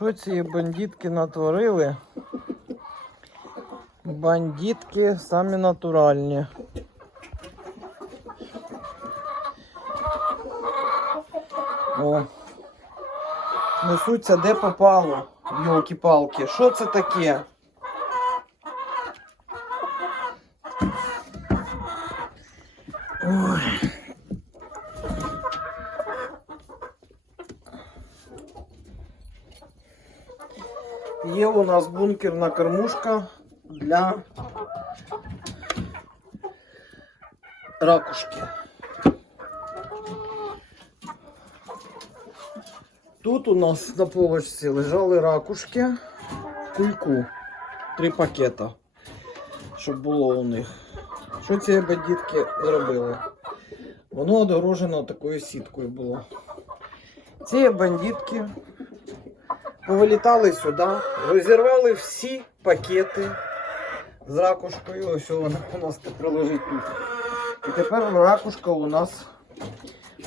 Що ці бандитки натворили? Бандитки самі натуральні. О. Несуться де попало. Йолки-палки. Що це таке? Є у нас бункерна кормушка для ракушки. Тут у нас на полочці лежали ракушки кульку. Три пакета, щоб було у них. Що ці бандитки зробили? Воно огорожено такою сіткою було. Ці бандитки повилітали сюди, розірвали всі пакети з ракушкою. Ось вона у нас тепер лежить тут. І тепер ракушка у нас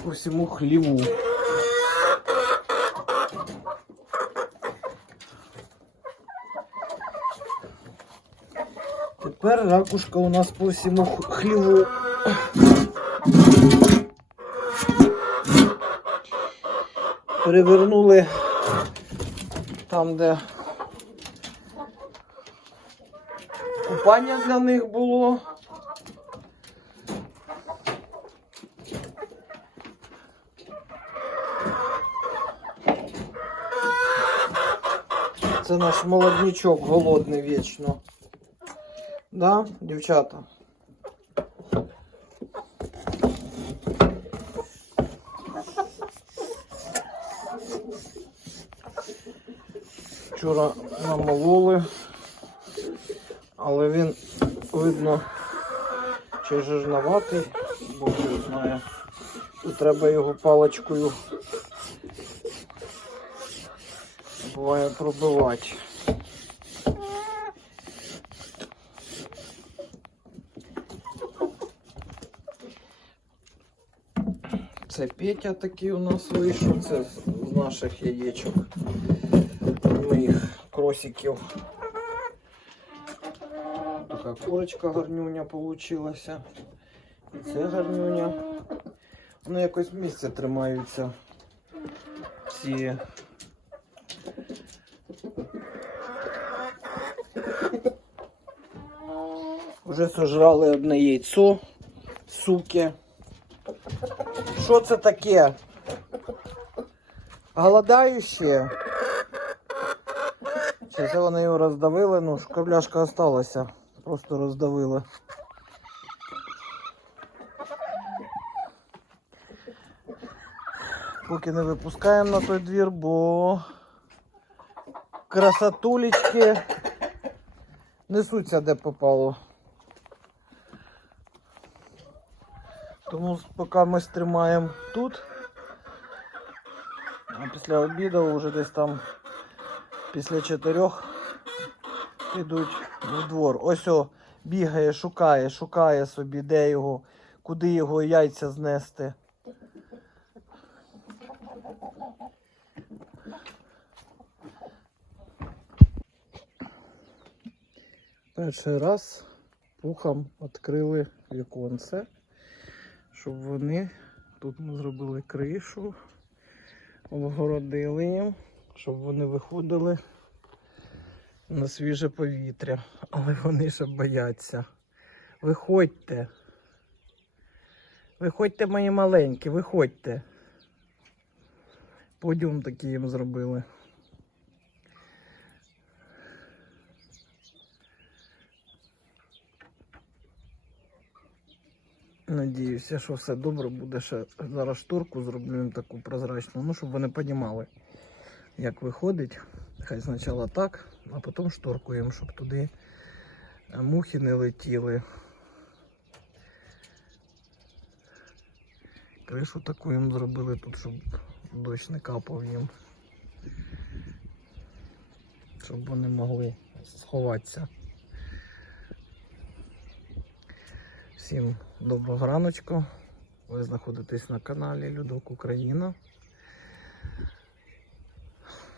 по всьому хліву. Тепер ракушка у нас по всьому хліву. Перевернули там, де купання для них було. Це наш молоднячок голодний вічно. Да, дівчата? Вчора намололи, але він, видно, чи жирноватий, бо хто знає. Треба його паличкою буває пробивати. Це Петя такий у нас вийшов, це з наших яєчок. Кросиків. Така курочка гарнюня получилася. І це гарнюня. Вони якось місце тримаються. Всі. Вже сожрали одне яйцо, суки. Що це таке? Голодаючі? Чи це вони його роздавили? Ну, шкабляшка осталася. Просто роздавили. Поки не випускаємо на той двір, бо красотулечки несуться де попало. Тому поки ми стримаємо тут. А після обіду вже десь там після чотирьох підуть в двор. Ось о, бігає, шукає, шукає собі, де його, куди його яйця знести. Перший раз пухам відкрили віконце, щоб вони тут ми зробили кришу, обгородили їм, щоб вони виходили на свіже повітря. Але вони ще бояться. Виходьте. Виходьте, мої маленькі, виходьте. Подіум такий їм зробили. Надіюся, що все добре буде. Ще зараз шторку зроблю їм таку прозрачну, ну щоб вони розуміли, як виходить. Хай спочатку так, а потім шторку їм, щоб туди мухи не летіли. Кришу таку їм зробили тут, щоб дощ не капав їм. Щоб вони могли сховатися. Всім доброго раночку. Ви знаходитесь на каналі Людок Україна.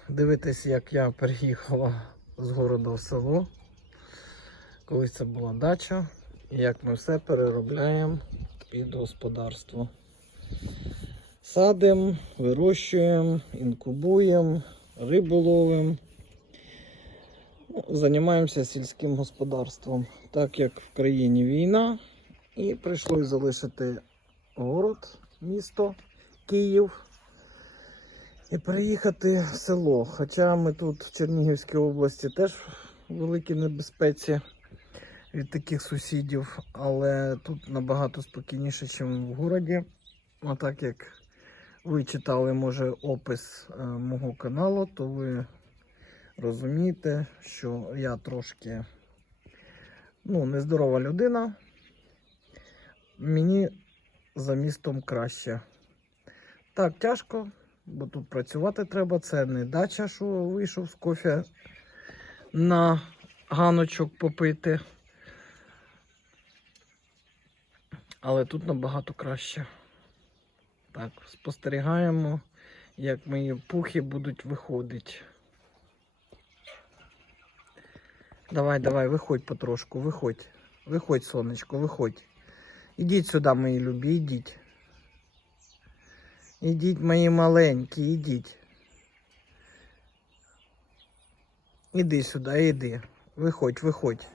Дивитесь, як я переїхала з городу в село. Колись це була дача, і як ми все переробляємо під господарство. Садимо, вирощуємо, інкубуємо, рибу ловимо. Ну, Займаємося сільським господарством. Так як в країні війна, і прийшлось залишити город, місто, Київ і переїхати в село. Хоча ми тут в Чернігівській області теж в великій небезпеці від таких сусідів, але тут набагато спокійніше, ніж в городі. А так як ви читали, може, опис е, мого каналу, то ви розумієте, що я трошки ну, нездорова людина. Мені за містом краще. Так, тяжко, бо тут працювати треба. Це не дача, що вийшов з кофе на ганочок попити. Але тут набагато краще. Так, спостерігаємо, як мої пухи будуть виходити. Давай, давай, виходь потрошку, виходь. Виходь, сонечко, виходь. Ідіть сюди, мої любі, ідіть. Ідіть, мої маленькі, ідіть. Іди сюди, іди. Виходь, виходь.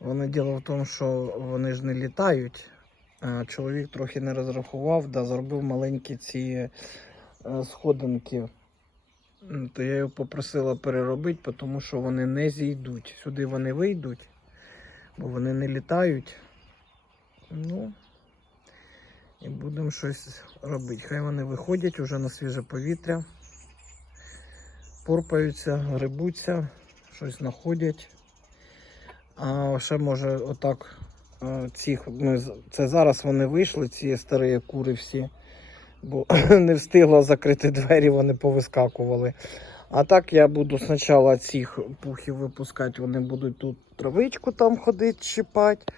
Воно діло в тому, що вони ж не літають. Чоловік трохи не розрахував, да зробив маленькі ці е, сходинки. То я його попросила переробити, тому що вони не зійдуть. Сюди вони вийдуть, бо вони не літають. Ну, і будемо щось робити. Хай вони виходять уже на свіже повітря, порпаються, грибуться, щось знаходять. А ще може отак цих ми це зараз вони вийшли, ці старі кури всі, бо не встигла закрити двері, вони повискакували. А так я буду спочатку цих пухів випускати, вони будуть тут травичку там ходити, щипати.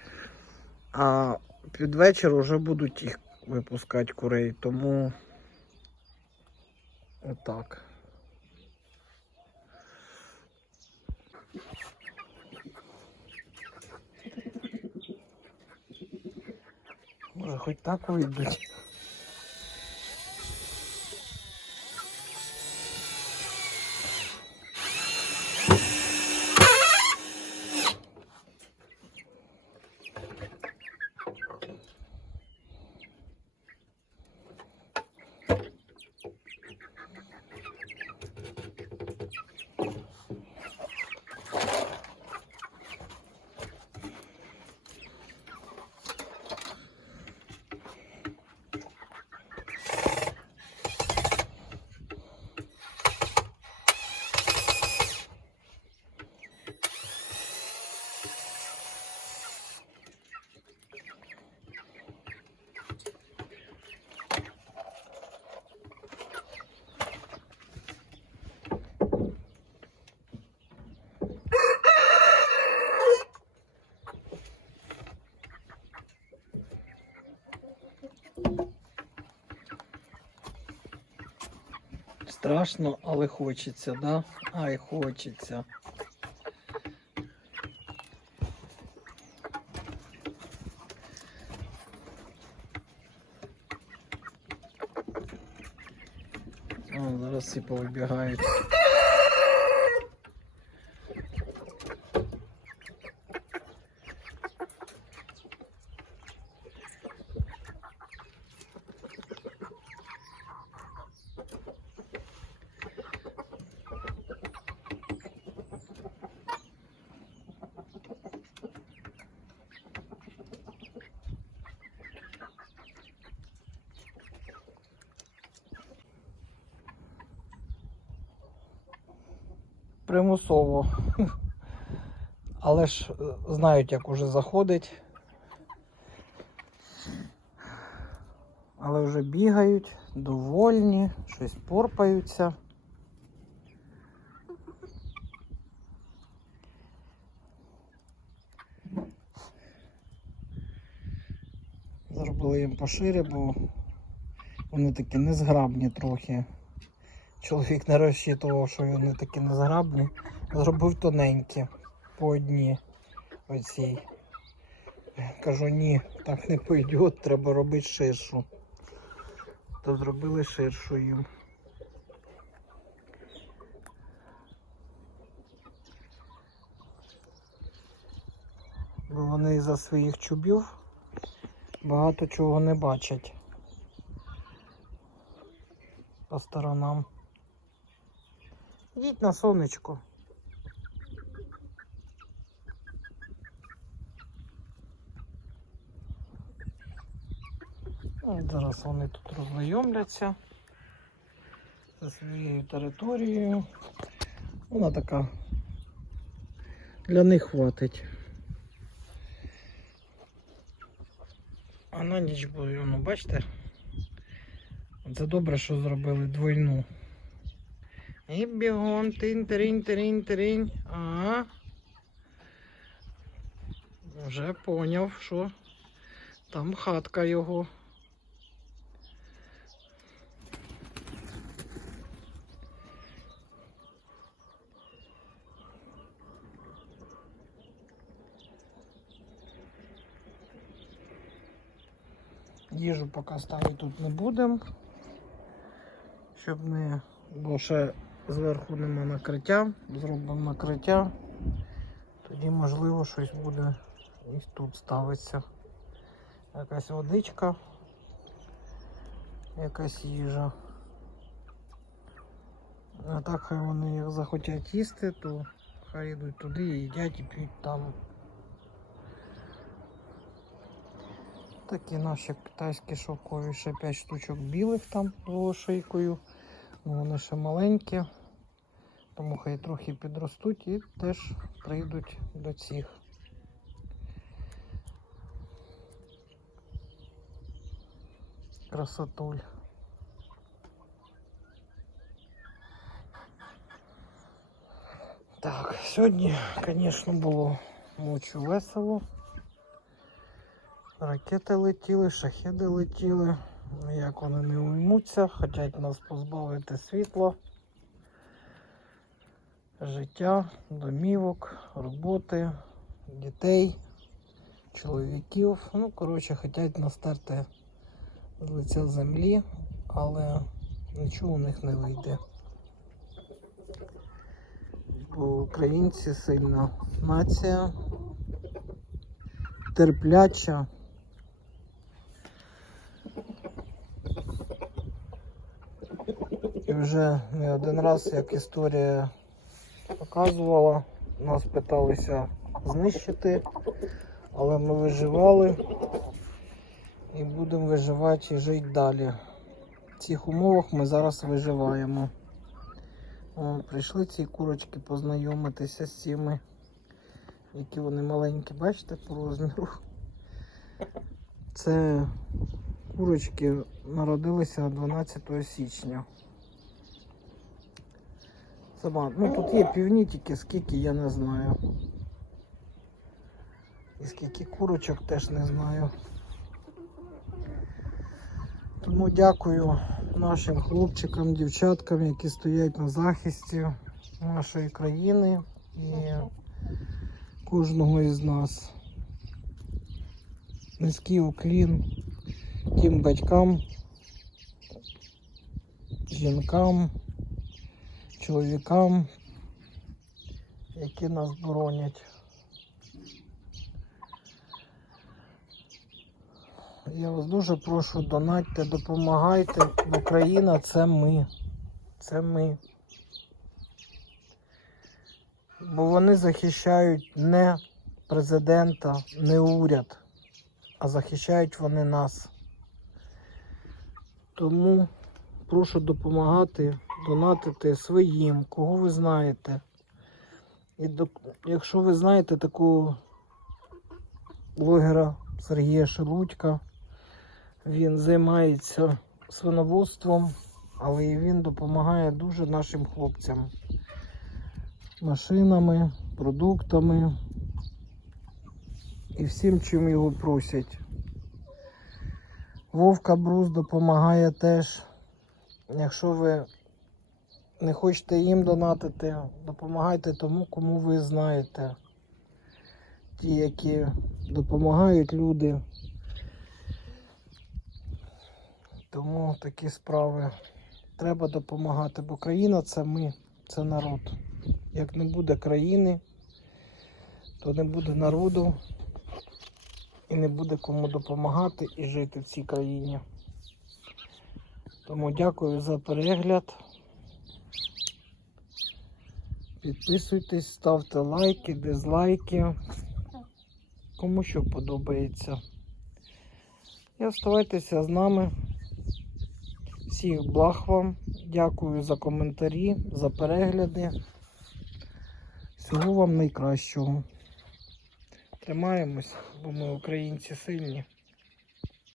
А під вечір вже будуть їх випускати курей, тому отак. Може, хоч так вийдуть. Страшно, але хочеться, да? Ай, хочеться. О, зараз всі повибігають. Примусово. Але ж е, знають, як уже заходить. Але вже бігають, довольні, щось порпаються. Зробили їм пошире, бо вони такі незграбні трохи. Чоловік не розчитував, що вони такі незграбні. Зробив тоненькі по одній оцій. Кажу, ні, так не пойде, треба робити ширшу. То зробили ширшу їм. Бо вони із-за своїх чубів багато чого не бачать по сторонам. Йдіть на сонечко. Ну, Зараз вони тут роззнайомляться зі своєю територією. Вона така для них хватить. А на ніч буде, ну бачите? Це добре, що зробили двойну. І бігом тин тиринь тиринь тиринь. Ага. Вже поняв, що там хатка його. Їжу поки ставити тут не будемо. Щоб не, бо зверху нема накриття, зробимо накриття, тоді можливо щось буде і тут ставиться. Якась водичка, якась їжа. А так хай вони як захотять їсти, то хай йдуть туди і їдять і п'ють там. Такі наші китайські шовкові ще 5 штучок білих там з лошейкою. Ну, вони ще маленькі, тому хай трохи підростуть і теж прийдуть до цих. Красотуль. Так, сьогодні, звісно, було ночі весело. Ракети летіли, шахеди летіли. Як вони не уймуться, хочуть нас позбавити світла, життя, домівок, роботи, дітей, чоловіків. Ну, коротше, хочуть нас стерти з лиця землі, але нічого у них не вийде. Бо українці сильна нація, терпляча. І вже не один раз, як історія показувала, нас питалися знищити, але ми виживали і будемо виживати і жити далі. В цих умовах ми зараз виживаємо. О, прийшли ці курочки познайомитися з цими, які вони маленькі, бачите, по розміру. Це курочки народилися 12 січня. Сама, ну тут є півні, тільки скільки я не знаю. І скільки курочок теж не знаю. Тому дякую нашим хлопчикам, дівчаткам, які стоять на захисті нашої країни і кожного із нас. Низький уклін тим батькам, жінкам, чоловікам, які нас боронять. Я вас дуже прошу, донатьте, допомагайте. Україна це ми. Це ми. Бо вони захищають не президента, не уряд, а захищають вони нас. Тому прошу допомагати, донатити своїм, кого ви знаєте. І до... якщо ви знаєте такого блогера Сергія Шелудька, він займається свиноводством, але і він допомагає дуже нашим хлопцям. Машинами, продуктами і всім, чим його просять. Вовка Брус допомагає теж. Якщо ви не хочете їм донатити, допомагайте тому, кому ви знаєте. Ті, які допомагають люди. Тому такі справи. Треба допомагати, бо країна це ми, це народ. Як не буде країни, то не буде народу і не буде кому допомагати і жити в цій країні. Тому дякую за перегляд. Підписуйтесь, ставте лайки, дизлайки. Кому що подобається. І оставайтеся з нами. Всіх благ вам. Дякую за коментарі, за перегляди. Всього вам найкращого. Тримаємось, бо ми українці сильні.